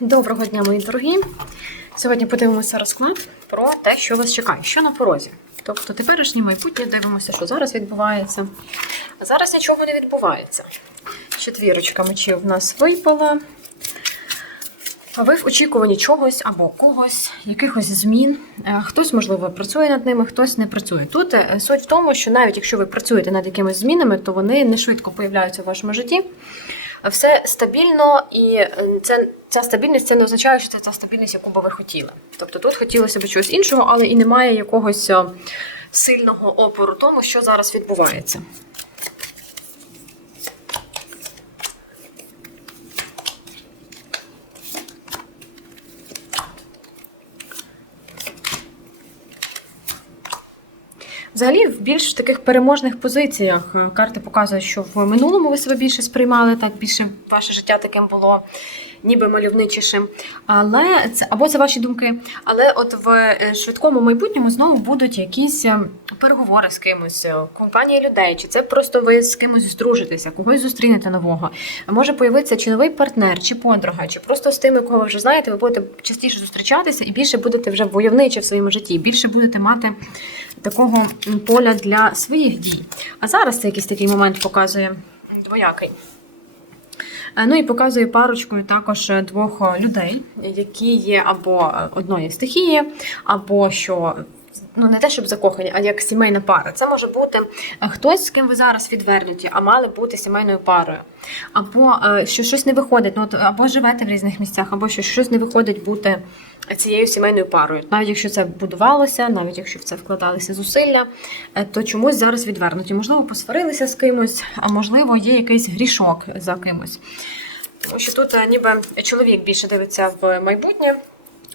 Доброго дня, мої дорогі. Сьогодні подивимося розклад про те, що вас чекає, що на порозі. Тобто теперішнє майбутнє дивимося, що зараз відбувається. А зараз нічого не відбувається. Четвірочка мечів в нас випала. Ви в очікуванні чогось або когось, якихось змін. Е, Хтось, можливо, працює над ними, хтось не працює. Тут е, суть в тому, що навіть якщо ви працюєте над якимись змінами, то вони не швидко появляються в вашому житті. Все стабільно, і е, це, ця стабільність це не означає, що це та стабільність, яку би ви хотіли. Тобто тут хотілося б чогось іншого, але і немає якогось е, сильного опору тому, що зараз відбувається. Взагалі, в більш таких переможних позиціях е, карти показують, що в минулому ви себе більше сприймали, так більше ваше життя таким було, ніби мальовничішим. Але це або це ваші думки. Але от в е, швидкому майбутньому знову будуть якісь е, переговори з кимось, е, компанія людей, чи це просто ви з кимось здружитеся, когось зустрінете нового. Може появитися чи новий партнер, чи подруга, чи просто з тими, кого ви вже знаєте, ви будете частіше зустрічатися і більше будете вже войовничі в своєму житті, більше будете мати такого поля для своїх дій. А зараз це якийсь такий момент показує двоякий. Е, Ну і показує парочкою також е, двох е, людей, які є або одної стихії, або що. Ну, не те, щоб закохані, а як сімейна пара. Це може бути хтось, з ким ви зараз відвернуті, а мали бути сімейною парою. Або що щось не виходить, ну, от, або живете в різних місцях, або що щось не виходить бути цією сімейною парою. Навіть якщо це будувалося, навіть якщо в це вкладалися зусилля, е, то чомусь зараз відвернуті. Можливо, посварилися з кимось, а можливо, є якийсь грішок за кимось. Тому що тут е, ніби чоловік більше дивиться в майбутнє,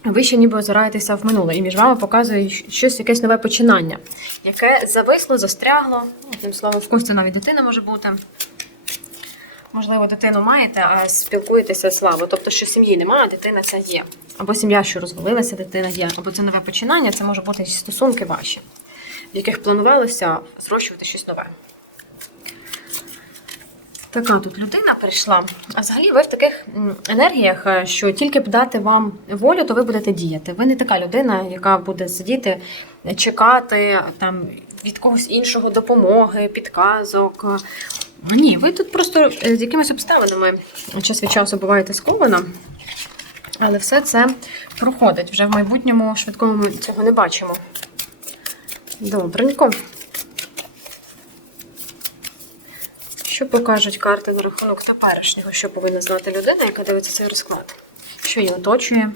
ви ще ніби озираєтеся в минуле, і між вами показує щось, якесь нове починання, яке зависло, застрягло. Ну, Тим словом, в це навіть дитина може бути. Можливо, дитину маєте, а спілкуєтеся слабо. Тобто, що сім'ї немає, а дитина це є. Або сім'я, що розвалилася, дитина є, або це нове починання, це може бути стосунки ваші, в яких планувалося зрощувати щось нове. Така тут людина прийшла. А взагалі ви в таких енергіях, е, що тільки б дати вам волю, то ви будете діяти. Ви не така людина, яка буде сидіти, чекати там від когось іншого допомоги, підказок. А Ні, ви тут просто е, з якимись обставинами час від часу буваєте скована. Але все це проходить. Вже в майбутньому швидкому ми цього не бачимо. Добренько. Що покажуть карти на рахунок теперішнього, що повинна знати людина, яка дивиться цей розклад? Що її оточує?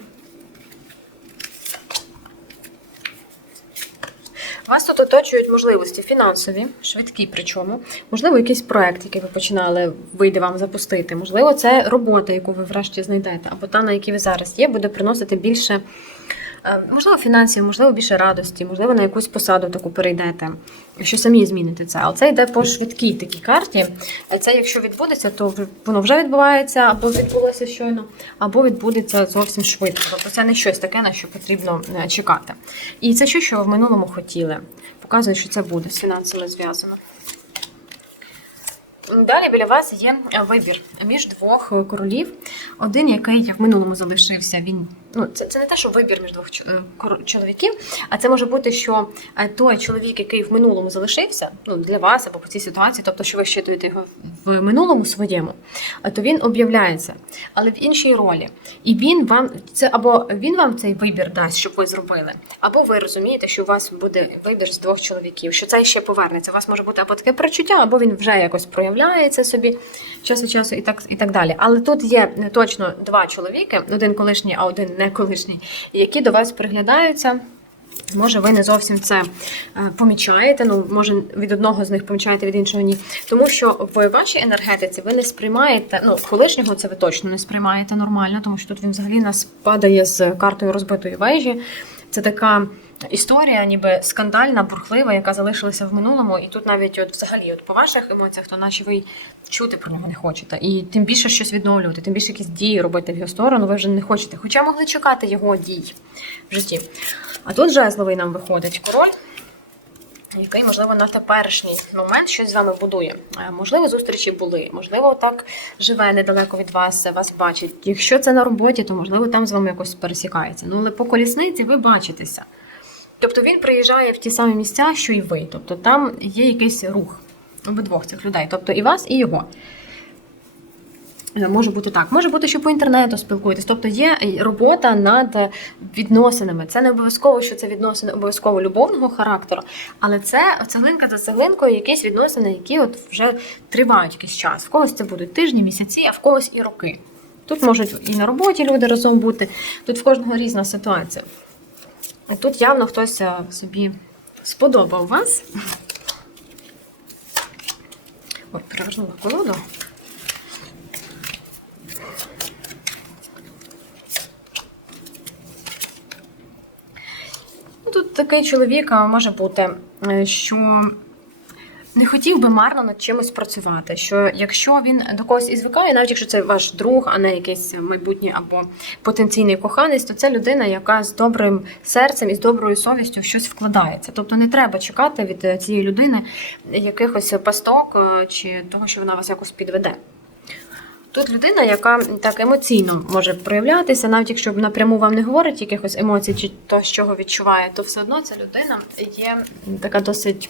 Вас тут оточують можливості фінансові, швидкі, причому. Можливо, якийсь проект, який ви починали, вийде вам запустити. Можливо, це робота, яку ви врешті знайдете, або та, на якій ви зараз є, буде приносити більше, можливо, фінансів, можливо, більше радості, можливо, на якусь посаду таку перейдете, якщо самі зміните це. Але це йде по швидкій такій карті. Е, Це, якщо відбудеться, то воно вже відбувається, або відбулося щойно, або відбудеться зовсім швидко. Тобто це не щось таке, на що потрібно е, чекати. І це щось, що в минулому хотіли. Показує, що це буде з фінансами зв'язано. Далі біля вас є вибір між двох королів. Один, який в минулому залишився, він ну це, це не те, що вибір між двох е, чоловіків, а це може бути, що е, той чоловік, який в минулому залишився, ну для вас або по цій ситуації, тобто, що ви щитуєте його в минулому своєму, а то він об'являється, але в іншій ролі. І він вам це або він вам цей вибір дасть, щоб ви зробили, або ви розумієте, що у вас буде вибір з двох чоловіків, що це ще повернеться. У вас може бути або таке перечуття, або він вже якось проявляється собі час від часу і так, і так далі. Але тут є е, точно два чоловіки, один колишній, а один не колишній, які до вас приглядаються. Може, ви не зовсім це е, помічаєте. Ну, може, від одного з них помічаєте, від іншого ні. Тому що в вашій енергетиці ви не сприймаєте, ну, колишнього це ви точно не сприймаєте нормально, тому що тут він взагалі нас падає з картою розбитої вежі. Це така історія, ніби скандальна, бурхлива, яка залишилася в минулому. І тут навіть от взагалі, от по ваших емоціях, то наче ви чути про нього не хочете. І тим більше щось відновлювати, тим більше якісь дії робити в його сторону, ви вже не хочете. Хоча могли чекати його дій в житті. А тут жезловий нам виходить король. який, можливо, на теперішній момент щось з вами будує. Е, Можливо, зустрічі були, можливо, так живе недалеко від вас, вас бачить. Якщо це на роботі, то можливо там з вами якось пересікається. Ну, але по колісниці ви бачитеся. Тобто він приїжджає в ті самі місця, що і ви. Тобто там є якийсь рух обидвох цих людей, тобто і вас, і його. Може бути так, може бути, що по інтернету спілкуєтесь. Тобто є робота над відносинами. Це не обов'язково, що це відносини обов'язково любовного характеру, але це цеглинка за цеглинкою якісь відносини, які от вже тривають якийсь час. В когось це будуть тижні, місяці, а в когось і роки. Тут можуть і на роботі люди разом бути, тут в кожного різна ситуація. Тут явно хтось е, собі сподобав вас. Ой, перевернула колоду. Тут такий чоловік може бути, е, що хотів би марно над чимось працювати. Що якщо він до когось і звикає, навіть якщо це ваш друг, а не якийсь майбутній або потенційний коханець, то це людина, яка з добрим серцем і з доброю совістю в щось вкладається. Тобто не треба чекати від е, цієї людини якихось пасток е, чи того, що вона вас якось підведе. Тут людина, яка так емоційно може проявлятися, навіть якщо напряму вам не говорить якихось емоцій чи то, чого відчуває, то все одно ця людина є така досить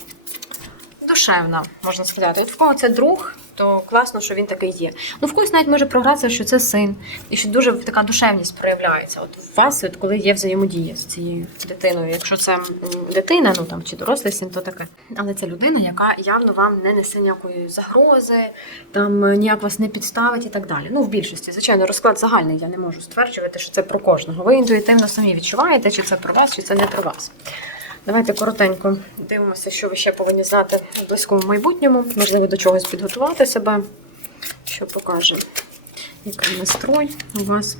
душевна, можна сказати. От в кого це друг, то класно, що він такий є. Ну, в когось навіть може програтися, що це син, і що дуже така душевність проявляється. От у вас, от коли є взаємодія з цією дитиною. Якщо це дитина, ну там чи дорослий син, то таке. Але це людина, яка явно вам не несе ніякої загрози, там е, ніяк вас не підставить і так далі. Ну, в більшості, звичайно, розклад загальний. Я не можу стверджувати, що це про кожного. Ви інтуїтивно самі відчуваєте, чи це про вас, чи це не про вас. Давайте коротенько дивимося, що ви ще повинні знати в близькому майбутньому. Можливо, до чогось підготувати себе. Що покаже, який настрой у вас.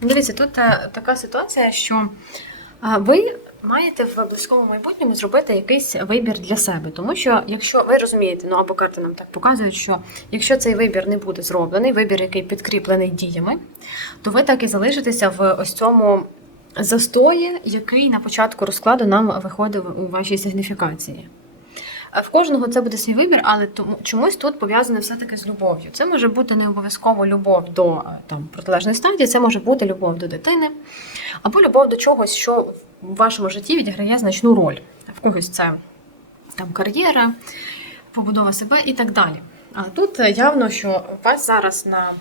Дивіться, тут е, така ситуація, що ви маєте в близькому майбутньому зробити якийсь вибір для себе. Тому що, якщо ви розумієте, ну або карти нам так показують, що якщо цей вибір не буде зроблений, вибір, який підкріплений діями, то ви так і залишитеся в ось цьому застої, який на початку розкладу нам виходив у вашій сигніфікації. В кожного це буде свій вибір, але тому чомусь тут пов'язане все-таки з любов'ю. Це може бути не обов'язково любов до е, там, протилежної стадії, це може бути любов до дитини, або любов до чогось, що в вашому житті відіграє значну роль. В когось це там кар'єра, побудова себе і так далі. А тут е, явно, що у вас зараз на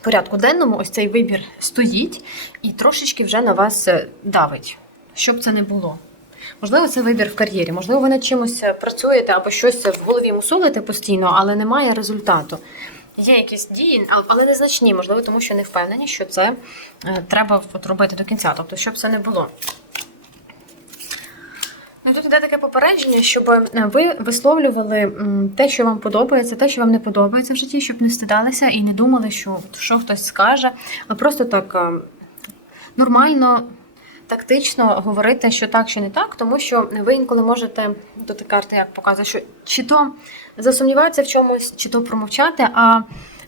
порядку денному ось цей вибір стоїть і трошечки вже на вас е, давить, щоб це не було. Можливо, це вибір в кар'єрі, можливо, ви над чимось е, працюєте або щось в голові мусолите постійно, але немає результату. Є якісь дії, але незначні, можливо, тому що не впевнені, що це е, треба робити до кінця, тобто, щоб це не було. Ну, тут іде таке попередження, щоб е, ви висловлювали те, що вам подобається, те, що вам не подобається в житті, щоб не стидалися і не думали, що що хтось скаже, а просто так нормально, тактично говорити, що так, що не так, тому що ви інколи можете, тут карти як показує, що чи то засумніватися в чомусь, чи то промовчати, а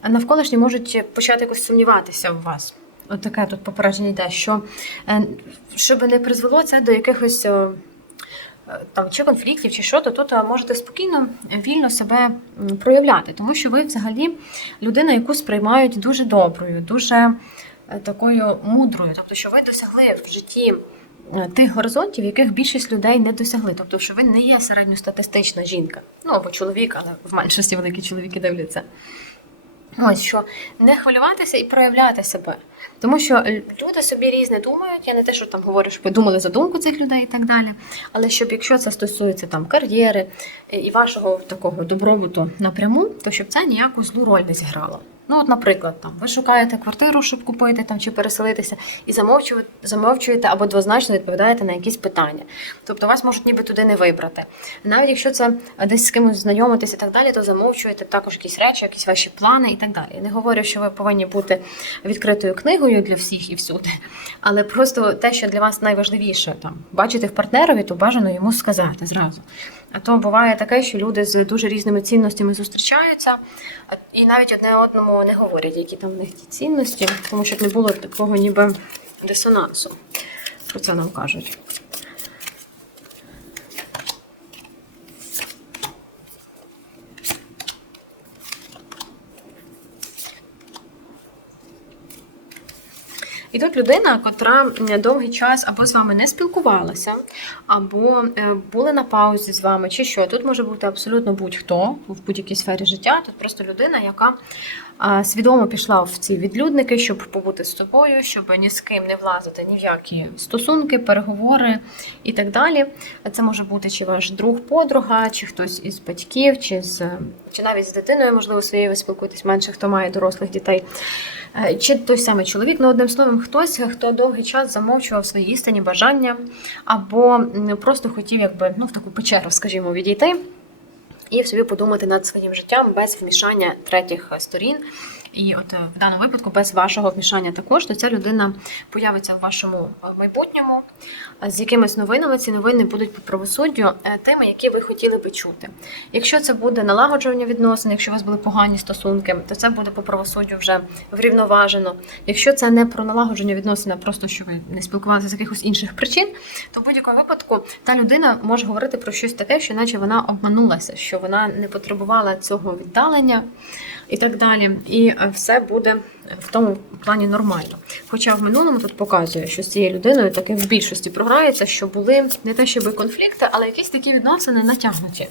навколишні можуть почати якось сумніватися в вас. От таке тут попередження йде, що е, щоб не призвело це до якихось. е, там чи конфліктів, чи що, то тут е, можете спокійно, вільно себе проявляти, тому що ви взагалі людина, яку сприймають дуже доброю, дуже такою мудрою. Тобто, що ви досягли в житті е, тих горизонтів, яких більшість людей не досягли. Тобто, що ви не є середньостатистична жінка, ну або чоловік, але в меншості великі чоловіки дивляться. Ось що не хвилюватися і проявляти себе. Тому що е, люди собі різне думають. Я не те, що там говорю, щоб ви думали за думку цих людей і так далі. Але щоб якщо це стосується там кар'єри е, і вашого такого добробуту напряму, то щоб це ніяку злу роль не зіграло. Ну, от, наприклад, там ви шукаєте квартиру, щоб купити там чи переселитися, і замовчуєте, замовчуєте або двозначно відповідаєте на якісь питання. Тобто вас можуть ніби туди не вибрати. Навіть якщо це десь з кимось знайомитись і так далі, то замовчуєте також якісь речі, якісь ваші плани і так далі. Не говорю, що ви повинні бути відкритою книгою для всіх і всюди. Але просто те, що для вас найважливіше, там бачити в партнерові, то бажано йому сказати зразу. А то буває таке, що люди з дуже різними цінностями зустрічаються і навіть одне одному не говорять, які там в них ті цінності, тому щоб не було такого ніби дисонансу. Про це нам кажуть. І тут людина, котра довгий час або з вами не спілкувалася, або е, були на паузі з вами, чи що. Тут може бути абсолютно будь-хто в будь-якій сфері життя. Тут просто людина, яка свідомо пішла в ці відлюдники, щоб побути з тобою, щоб ні з ким не влазити ні в які стосунки, переговори і так далі. Це може бути чи ваш друг, подруга, чи хтось із батьків, чи з чи навіть з дитиною, можливо, своєю ви спілкуєтесь менше, хто має дорослих дітей. Е, Чи той самий чоловік, ну одним словом, хтось, хто довгий час замовчував свої істинні бажання, або просто хотів, якби ну в таку печеру, скажімо, відійти і собі подумати над своїм життям без вмішання третіх е, сторін. І от е, в даному випадку без вашого вмішання також, то ця людина появиться в вашому е, майбутньому е, з якимись новинами. Ці новини будуть по правосуддю тими, які ви хотіли би чути. Якщо це буде налагоджування відносин, якщо у вас були погані стосунки, то це буде по правосуддю вже врівноважено. Якщо це не про налагодження відносин, а просто що ви не спілкувалися з якихось інших причин, то в будь-якому випадку та людина може говорити про щось таке, що наче вона обманулася, що вона не потребувала цього віддалення і так далі. І е, все буде в тому плані нормально. Хоча в минулому тут показує, що з цією людиною таке в більшості програється, що були не те, щоби конфлікти, але якісь такі відносини натягнуті.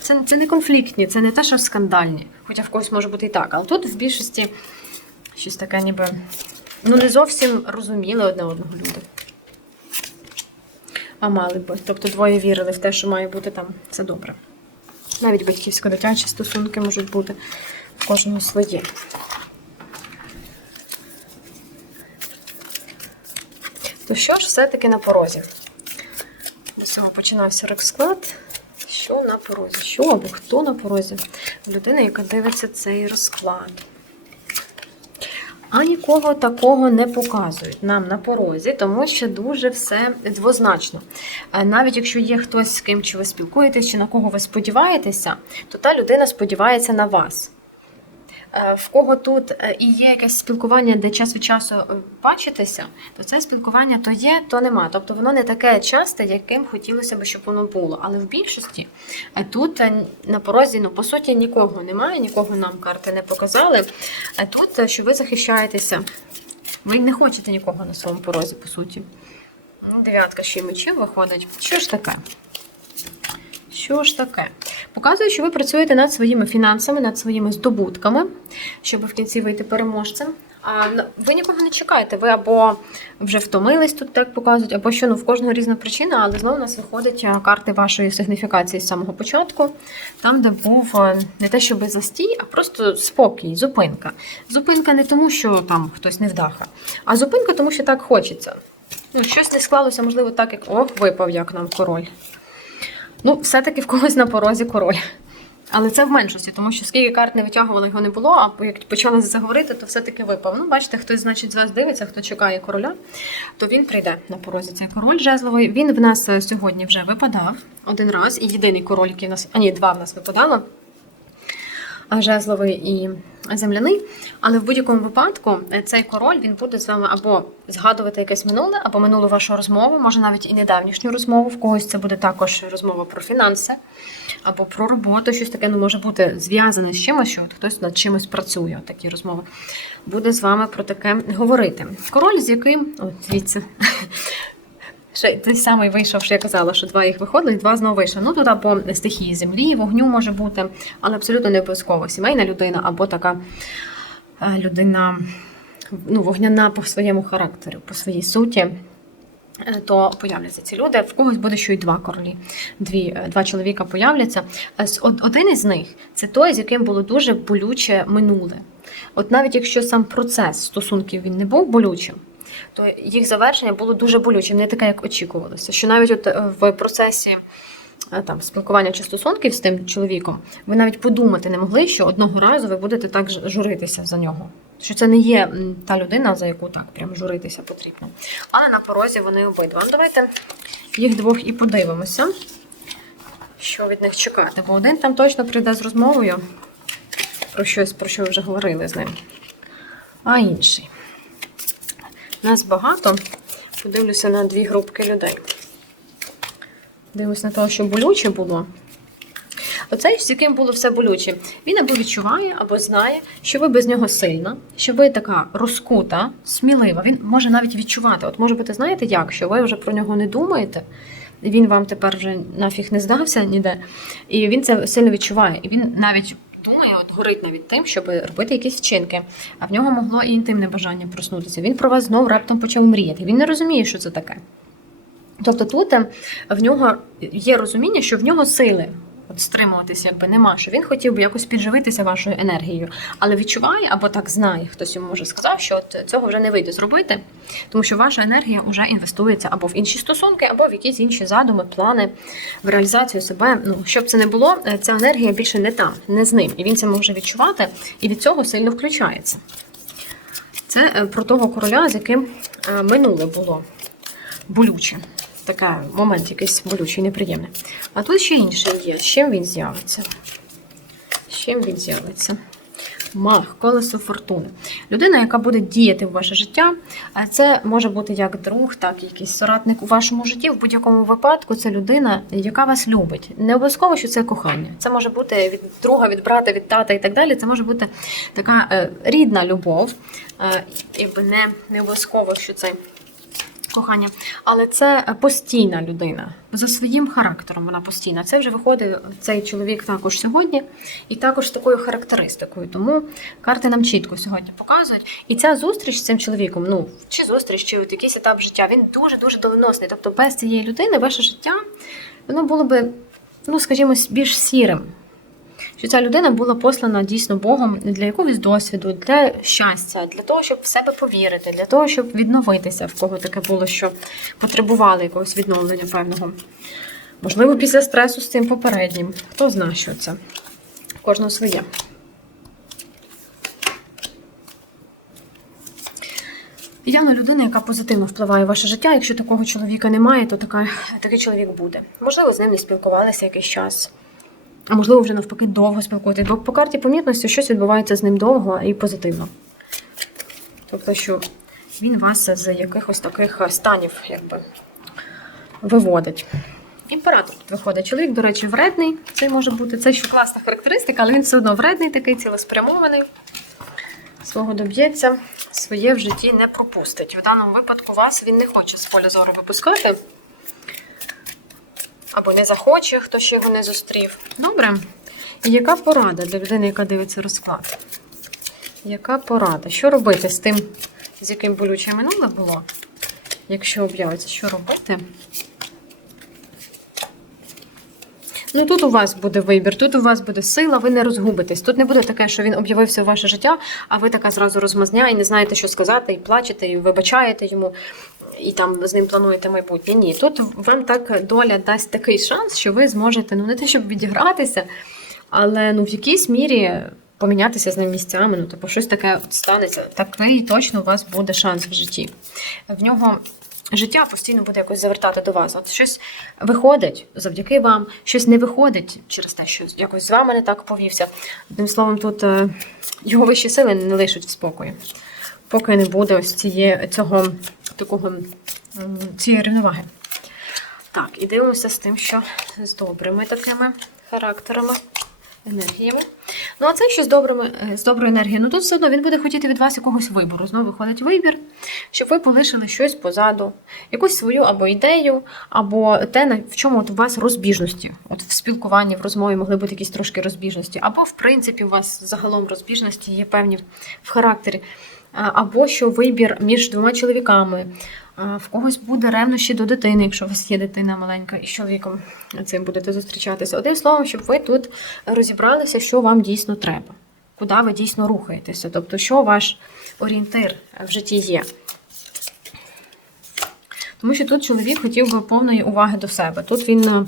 Це, це не конфліктні, це не те, що скандальні. Хоча в когось може бути і так. Але тут в більшості щось таке, ніби ну не зовсім розуміли одне одного люди. А мали би. Тобто двоє вірили в те, що має бути там все добре. Навіть батьківсько-дитячі стосунки можуть бути в кожному свої. То що ж все-таки на порозі? З цього починався розклад. Що на порозі? Що або хто на порозі? Людина, яка дивиться цей розклад. А нікого такого не показують нам на порозі, тому що дуже все двозначно. Навіть якщо є хтось, з ким чи ви спілкуєтесь, чи на кого ви сподіваєтеся, то та людина сподівається на вас. Е, В кого тут е, і є якесь спілкування, де час від часу е, бачитеся, то це спілкування то є, то нема. Тобто воно не таке часте, яким хотілося б, щоб воно було. Але в більшості тут на порозі, ну по суті, нікого немає, нікого нам карти не показали. А тут, що ви захищаєтеся, ви не хочете нікого на своєму порозі, по суті. Ну, Дев'ятка ще й мечів виходить. Що ж таке? Що ж таке? Показує, що ви працюєте над своїми фінансами, над своїми здобутками, щоб в кінці вийти переможцем. А ви нікого не чекаєте. Ви або вже втомились тут, так показують, або що ну в кожного різна причина, але знову у нас виходять карти вашої сигніфікації з самого початку, там, де був е, не те, щоб застій, а просто спокій, зупинка. Зупинка не тому, що там хтось не вдаха, а зупинка, тому що так хочеться. Ну, щось не склалося, можливо, так, як ох, випав як нам король. Ну, все-таки в когось на порозі король. Але це в меншості, тому що скільки карт не витягували, його не було, а як почали заговорити, то все-таки випав. Ну, бачите, хтось, значить, з вас дивиться, хто чекає короля, то він прийде на порозі. Цей король жезловий. Він в нас е, сьогодні вже випадав один раз, і єдиний король, який в нас, а ні, два в нас випадало. Жезловий і земляний. Але в будь-якому випадку е, цей король він буде з вами або згадувати якесь минуле, або минулу вашу розмову, може навіть і недавнішню розмову. В когось це буде також розмова про фінанси або про роботу, щось таке ну, може бути зв'язане з чимось, що от хтось над чимось працює. Такі розмови буде з вами про таке говорити. Король, з яким, от дивіться. Ще той самий вийшов, що я казала, що два їх виходили, два знову вийшли. Ну тут або стихії землі, вогню може бути, але абсолютно не обов'язково сімейна людина, або така е, людина ну, вогняна по своєму характеру, по своїй суті. Е, То появляться ці люди. В когось буде ще й два королі. Дві, е, два чоловіка появляться. Один із них це той, з яким було дуже болюче минуле. От навіть якщо сам процес стосунків він не був болючим, то їх завершення було дуже болючим, не таке, як очікувалося. Що навіть от е, в процесі е, там спілкування чи стосунків з тим чоловіком, ви навіть подумати не могли, що одного разу ви будете так журитися за нього. Що це не є та людина, за яку так прям журитися потрібно. Але на порозі вони обидва. Ну, давайте їх двох і подивимося, що від них чекати. Бо один там точно прийде з розмовою про щось, про що ви вже говорили з ним. А інший. Нас багато. Подивлюся на дві групки людей. Дивлюсь на те, що болюче було. Оцей, з яким було все болюче, він або відчуває, або знає, що ви без нього сильна, що ви така розкута, смілива. Він може навіть відчувати. От може бути, знаєте як, що ви вже про нього не думаєте, він вам тепер вже нафіг не здався ніде. І він це сильно відчуває. І він навіть думає, от горить навіть тим, щоб робити якісь вчинки. А в нього могло і інтимне бажання проснутися. Він про вас знову раптом почав мріяти. Він не розуміє, що це таке. Тобто тут е, в нього є розуміння, що в нього сили от стримуватися якби нема, що він хотів би якось підживитися вашою енергією, але відчуває або так знає, хтось йому може сказав, що от цього вже не вийде зробити, тому що ваша енергія вже інвестується або в інші стосунки, або в якісь інші задуми, плани, в реалізацію себе. Ну щоб це не було, е, ця енергія більше не там, не з ним, і він це може відчувати, і від цього сильно включається. Це е, про того короля, з яким е, минуле було болюче. Такий момент якийсь болючий, неприємний. А тут ще інший є. З чим він з'явиться? З чим він з'явиться? Мах, колесо фортуни. Людина, яка буде діяти в ваше життя, це може бути як друг, так і якийсь соратник у вашому житті. В будь-якому випадку це людина, яка вас любить. Не обов'язково, що це кохання. Це може бути від друга, від брата, від тата і так далі. Це може бути така е, рідна любов, е, якби не, не обов'язково, що це кохання, але це постійна людина. За своїм характером вона постійна. Це вже виходить цей чоловік також сьогодні, і також з такою характеристикою. Тому карти нам чітко сьогодні показують. І ця зустріч з цим чоловіком, ну чи зустріч, чи от якийсь етап життя, він дуже дуже доленосний. Тобто, без цієї людини ваше життя воно було би, ну скажімо, більш сірим. Що ця людина була послана дійсно Богом для якогось досвіду, для щастя, для того, щоб в себе повірити, для того, щоб відновитися, в кого таке було, що потребували якогось відновлення певного. Можливо, після стресу з цим попереднім. Хто знає, що це? Кожного своє. Явно людина, яка позитивно впливає в ваше життя. Якщо такого чоловіка немає, то така, такий чоловік буде. Можливо, з ним не спілкувалися якийсь час. А можливо, вже навпаки довго спілкуєтесь. Бо по карті помітності щось відбувається з ним довго і позитивно. Тобто, що він вас з якихось таких станів якби виводить. Імператор тут виходить. Чоловік, до речі, вредний. Це може бути це ще класна характеристика, але він все одно вредний, такий цілеспрямований. Свого доб'ється, своє в житті не пропустить. В даному випадку вас він не хоче з поля зору випускати. Або не захоче, хто ще його не зустрів. Добре. І яка порада для людини, яка дивиться розклад? Яка порада? Що робити з тим, з яким болюче минуле було? Якщо об'явиться, що робити? Ну тут у вас буде вибір, тут у вас буде сила, ви не розгубитесь. Тут не буде таке, що він об'явився в ваше життя, а ви така зразу розмазня і не знаєте, що сказати, і плачете, і вибачаєте йому, і там з ним плануєте майбутнє. Ні, тут вам так доля дасть такий шанс, що ви зможете ну не те, щоб відігратися, але ну в якійсь мірі помінятися з ним місцями. Ну, типу, щось таке от станеться. Такий точно у вас буде шанс в житті. В нього життя постійно буде якось завертати до вас. От щось виходить завдяки вам, щось не виходить через те, що якось з вами не так повівся. Одним словом, тут е, його вищі сили не лишать в спокої, поки не буде ось ціє, цього такого цієї рівноваги. Так, і дивимося з тим, що з добрими такими характерами, енергіями. Ну, а це що з добрими, е, з доброю енергією. Ну тут все одно він буде хотіти від вас якогось вибору. Знову виходить вибір, щоб ви полишили щось позаду, якусь свою або ідею, або те, в чому от у вас розбіжності. От в спілкуванні, в розмові могли бути якісь трошки розбіжності, або в принципі у вас загалом розбіжності є певні в характері. Або що вибір між двома чоловіками. В когось буде ревнощі до дитини, якщо у вас є дитина маленька, і з чоловіком цим будете зустрічатися. Одним словом, щоб ви тут розібралися, що вам дійсно треба, куди ви дійсно рухаєтеся, тобто, що ваш орієнтир в житті є. Тому що тут чоловік хотів би повної уваги до себе. Тут він е,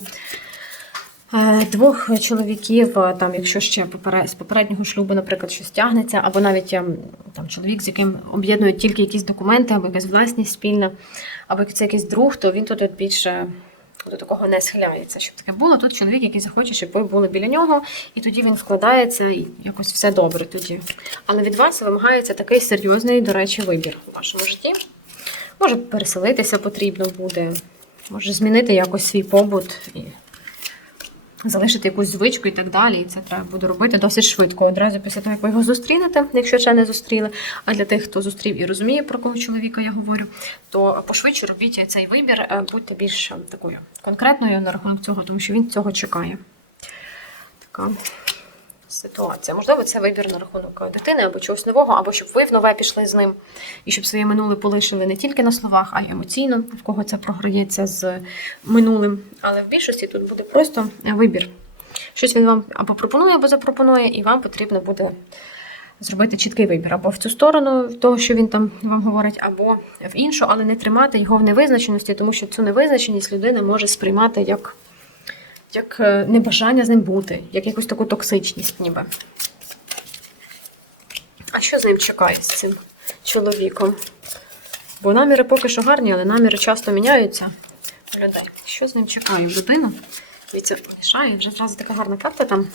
двох чоловіків, е, там, якщо ще з попереднього шлюбу, наприклад, щось тягнеться, або навіть ем, там чоловік, з яким об'єднують тільки якісь документи, або якась власність спільна, або це якийсь друг, то він тут більше до такого не схиляється. Щоб таке було, тут чоловік, який захоче, щоб ви були біля нього, і тоді він вкладається і якось все добре тоді. Але від вас вимагається такий серйозний, до речі, вибір у вашому житті. Може, переселитися потрібно буде, може змінити якось свій побут і залишити якусь звичку і так далі. І це треба буде робити досить швидко. Одразу після того, як ви його зустрінете, якщо ще не зустріли. А для тих, хто зустрів і розуміє, про кого чоловіка я говорю, то пошвидше робіть цей вибір, е, будьте більш е, такою конкретною на рахунок цього, тому що він цього чекає. Така ситуація. Можливо, це вибір на рахунок дитини або чогось нового, або щоб ви в нове пішли з ним, і щоб своє минуле полишили не тільки на словах, а й емоційно, в кого це програється з минулим. Але в більшості тут буде просто вибір. Щось він вам або пропонує, або запропонує, і вам потрібно буде зробити чіткий вибір або в цю сторону того, що він там вам говорить, або в іншу, але не тримати його в невизначеності, тому що цю невизначеність людина може сприймати як як е, небажання з ним бути, як якусь таку токсичність, ніби. А що з ним чекає з цим чоловіком? Бо наміри поки що гарні, але наміри часто міняються людей. Що з ним чекає в людину? Дивіться, мішає, вже зразу така гарна карта там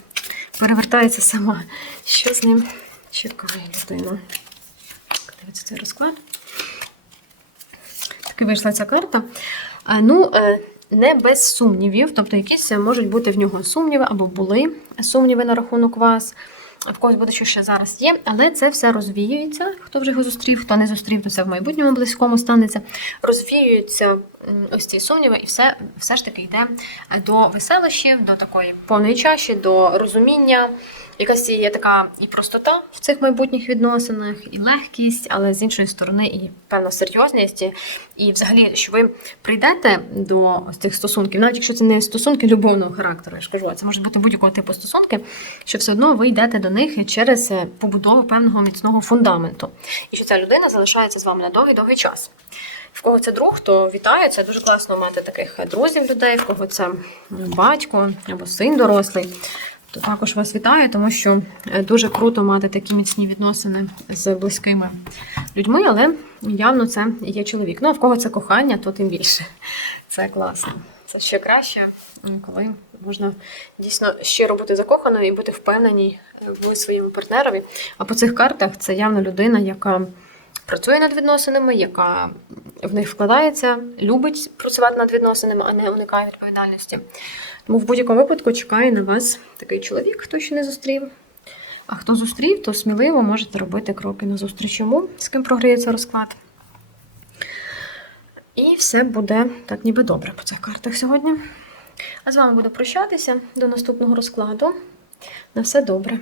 перевертається сама. Що з ним чекає людина? Дивіться цей розклад. Таки вийшла ця карта. А, Ну, е, не без сумнівів, тобто якісь можуть бути в нього сумніви або були сумніви на рахунок вас. В когось буде що ще зараз є, але це все розвіюється. Хто вже його зустрів, хто не зустрів, то це в майбутньому близькому станеться. Розвіюються ось ці сумніви, і все, все ж таки йде до веселощів, до такої повної чаші, до розуміння. Якась є така і простота в цих майбутніх відносинах, і легкість, але з іншої сторони, і певна серйозність. І, взагалі, що ви прийдете до ось цих стосунків, навіть якщо це не стосунки любовного характеру, я ж кажу, а це може бути будь-якого типу стосунки, що все одно ви йдете до них через е, побудову певного міцного фундаменту. І що ця людина залишається з вами на довгий-довгий час. В кого це друг, то вітаю. Це дуже класно мати таких друзів людей, в кого це батько або син дорослий. То також вас вітаю, тому що е, дуже круто мати такі міцні відносини з близькими людьми, але явно це є чоловік. Ну, а в кого це кохання, то тим більше. Це класно. Це ще краще, коли можна дійсно щиро бути закоханою і бути впевненій е, в своєму партнерові. А по цих картах це явно людина, яка працює над відносинами, яка в них вкладається, любить працювати над відносинами, а не уникає відповідальності. Тому в будь-якому випадку чекає на вас такий чоловік, хто ще не зустрів. А хто зустрів, то сміливо можете робити кроки назустріч йому, з ким програється розклад. І все буде так ніби добре по цих картах сьогодні. А з вами буду прощатися до наступного розкладу. На все добре.